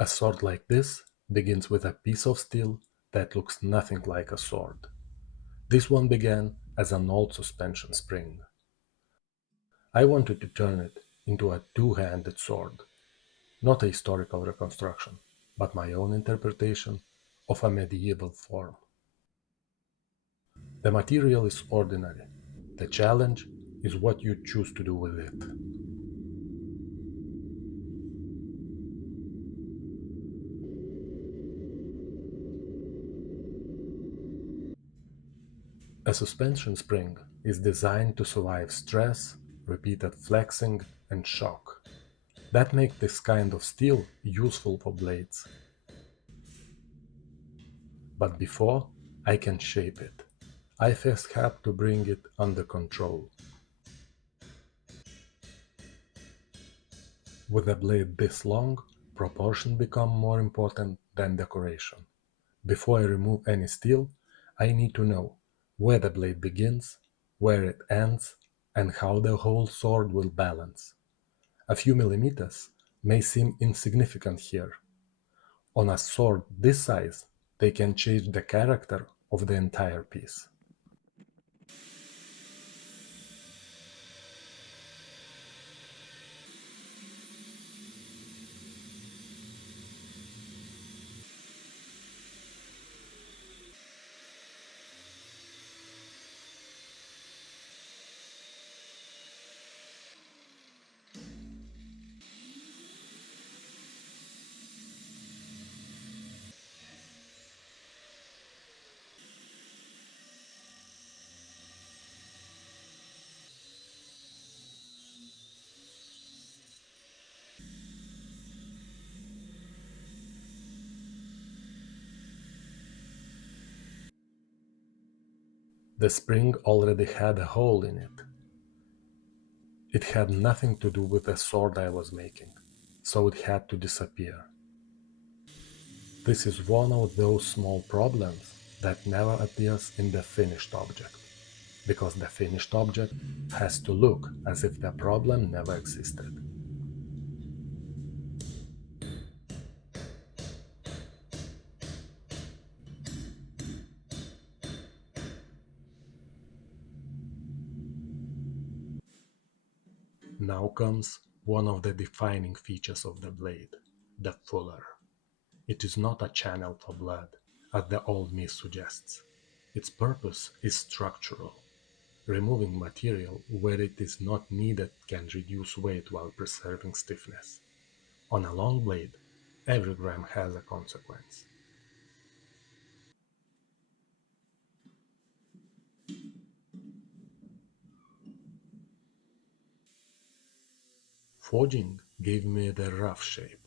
A sword like this begins with a piece of steel that looks nothing like a sword. This one began as an old suspension spring. I wanted to turn it into a two-handed sword, not a historical reconstruction, but my own interpretation of a medieval form. The material is ordinary. The challenge is what you choose to do with it. A suspension spring is designed to survive stress, repeated flexing, and shock. That makes this kind of steel useful for blades. But before I can shape it, I first have to bring it under control. With a blade this long, proportion become more important than decoration. Before I remove any steel, I need to know where the blade begins, where it ends, and how the whole sword will balance. A few millimeters may seem insignificant here. On a sword this size, they can change the character of the entire piece. The spring already had a hole in it. It had nothing to do with the sword I was making, so it had to disappear. This is one of those small problems that never appears in the finished object, because the finished object has to look as if the problem never existed. Now comes one of the defining features of the blade, the fuller. It is not a channel for blood, as the old myth suggests. Its purpose is structural. Removing material where it is not needed can reduce weight while preserving stiffness. On a long blade, every gram has a consequence. Forging gave me the rough shape.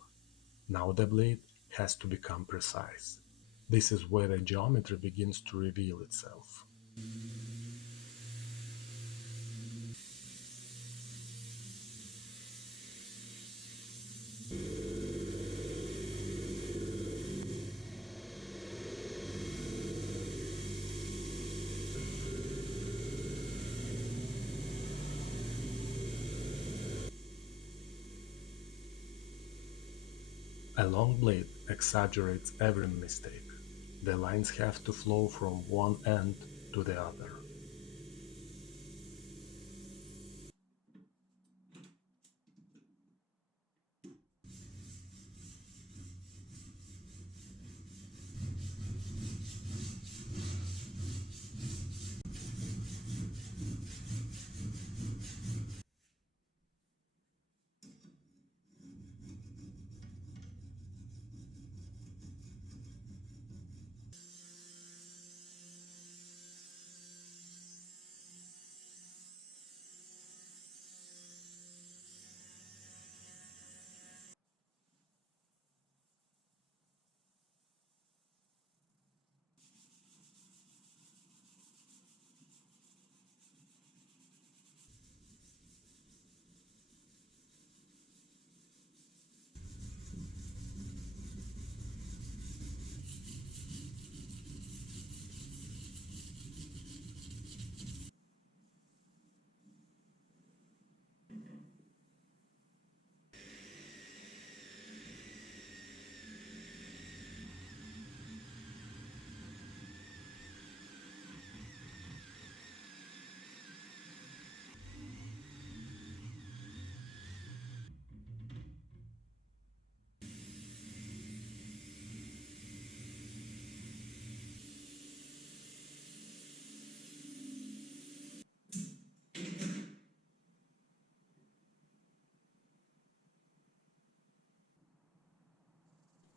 Now the blade has to become precise. This is where the geometry begins to reveal itself. A long blade exaggerates every mistake. The lines have to flow from one end to the other.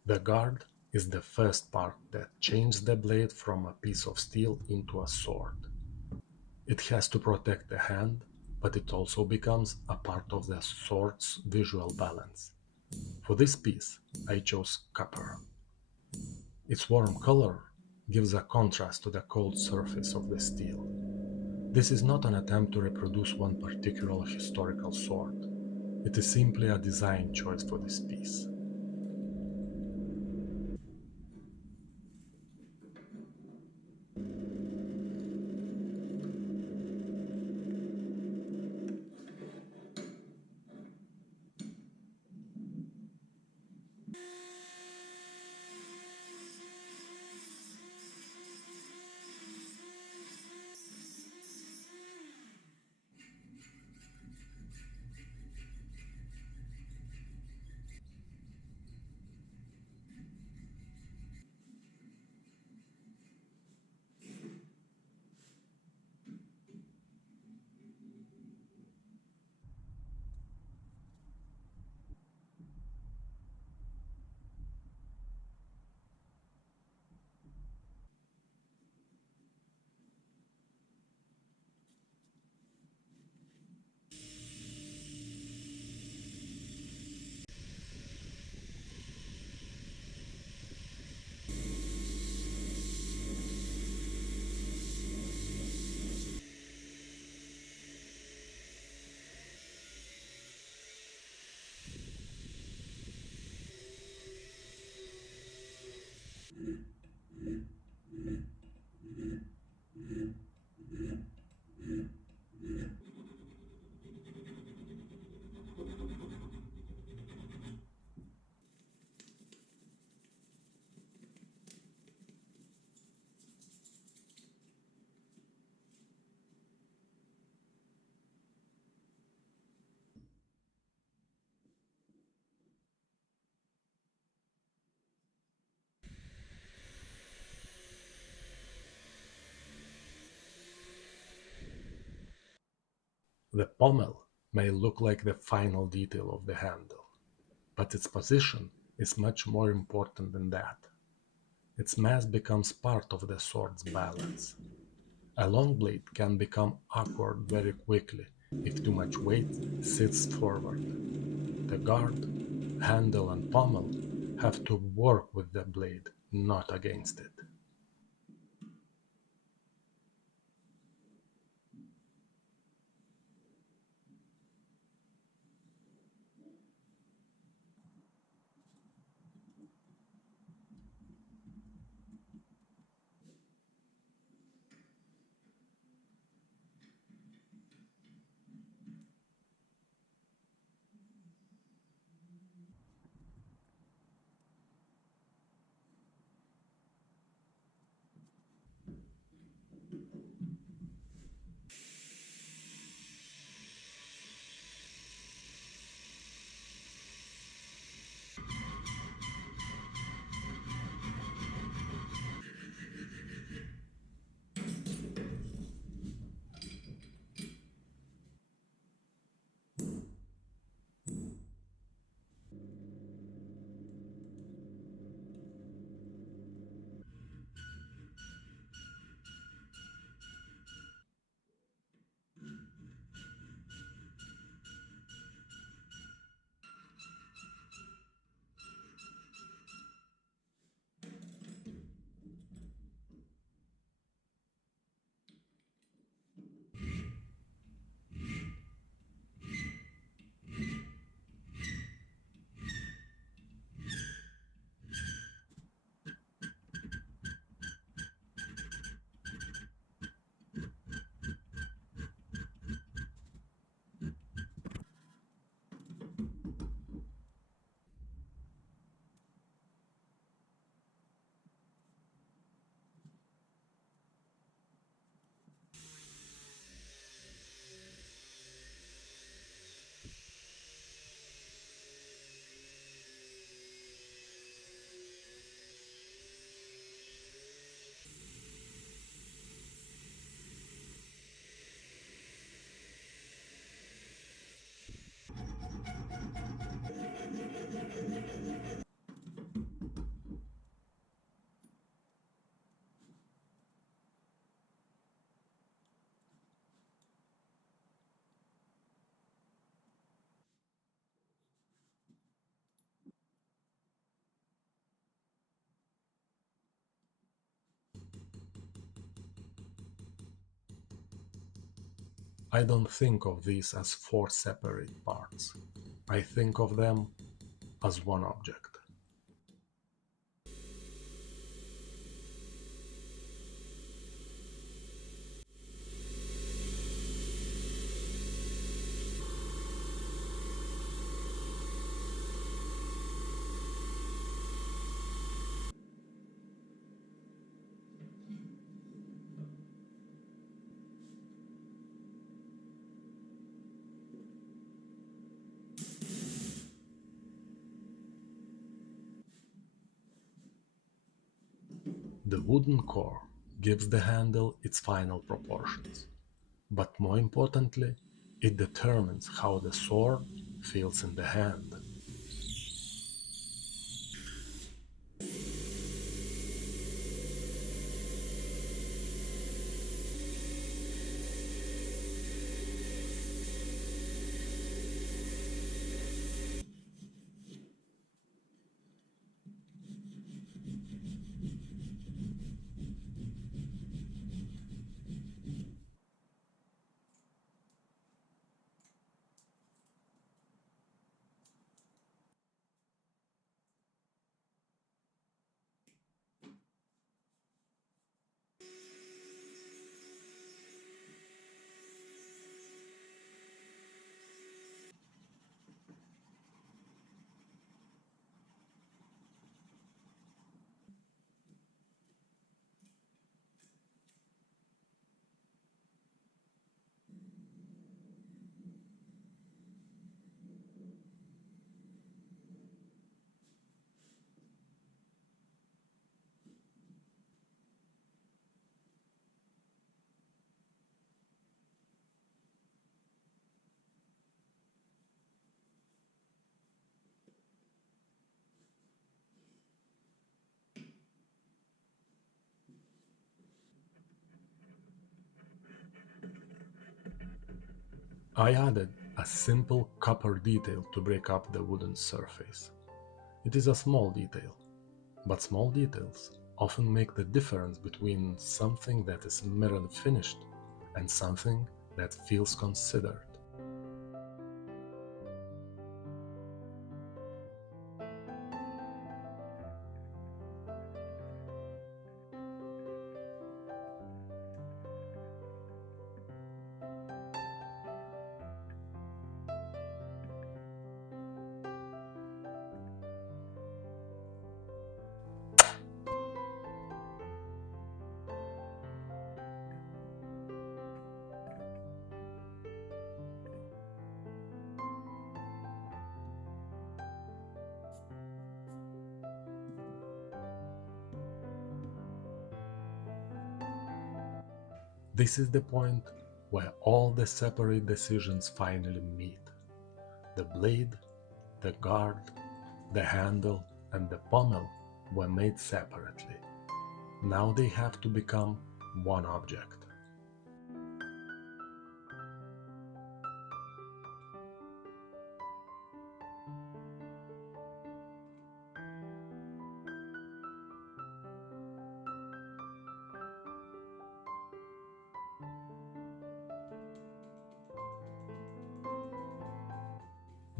The guard is the first part that changes the blade from a piece of steel into a sword. It has to protect the hand, but it also becomes a part of the sword's visual balance. For this piece, I chose copper. Its warm color gives a contrast to the cold surface of the steel. This is not an attempt to reproduce one particular historical sword. It is simply a design choice for this piece. The pommel may look like the final detail of the handle, but its position is much more important than that. Its mass becomes part of the sword's balance. A long blade can become awkward very quickly if too much weight sits forward. The guard, handle, and pommel have to work with the blade, not against it. I don't think of these as four separate parts. I think of them as one object. The wooden core gives the handle its final proportions, but more importantly, it determines how the sword feels in the hand. I added a simple copper detail to break up the wooden surface. It is a small detail, but small details often make the difference between something that is merely finished and something that feels considered. This is the point where all the separate decisions finally meet. The blade, the guard, the handle, and the pommel were made separately. Now they have to become one object.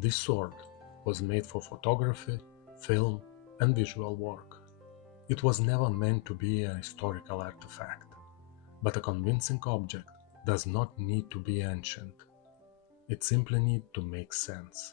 This sword was made for photography, film, and visual work. It was never meant to be a historical artifact, but a convincing object does not need to be ancient. It simply needs to make sense.